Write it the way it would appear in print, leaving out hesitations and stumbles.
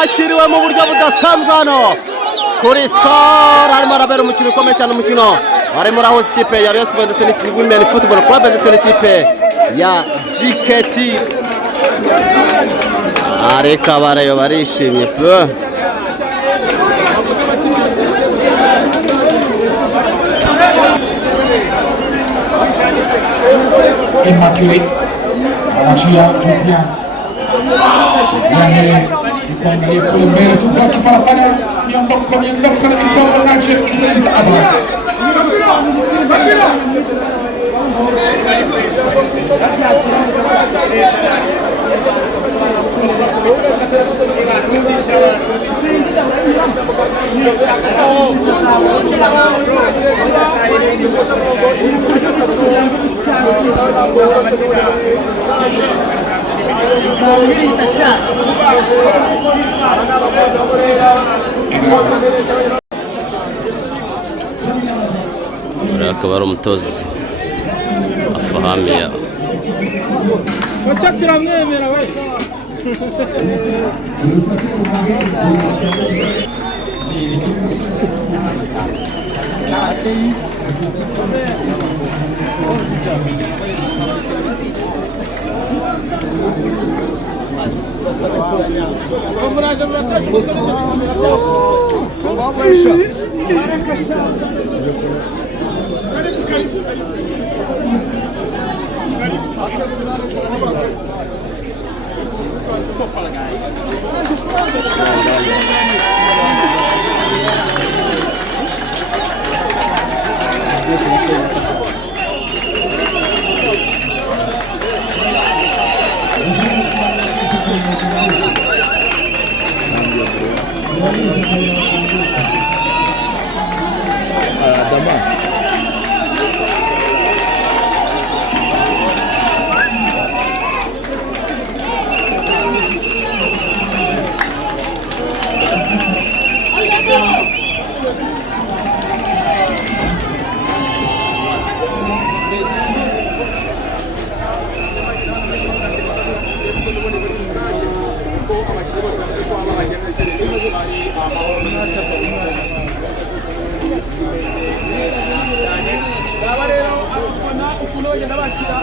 yakiriwe mu buryo budasanzwe hano kuri Skol. Harimo arabera umukino ukomeye cyane, umukino harimo urahuza ikipe ya Rayon Sports ndetse n'ikipe Women Football Club ndetse n'ikipe ya GKT. Ariko abarayo barishimye pe. Immaculée anachia Josiane ikuangalia kule mbele tu kwa kipa anafanya miondoko na mikono Najib Idris Abbas. akaba ari umutoza afahamiya bacatira mwemera we rero abafana ukuntu bagenda bakira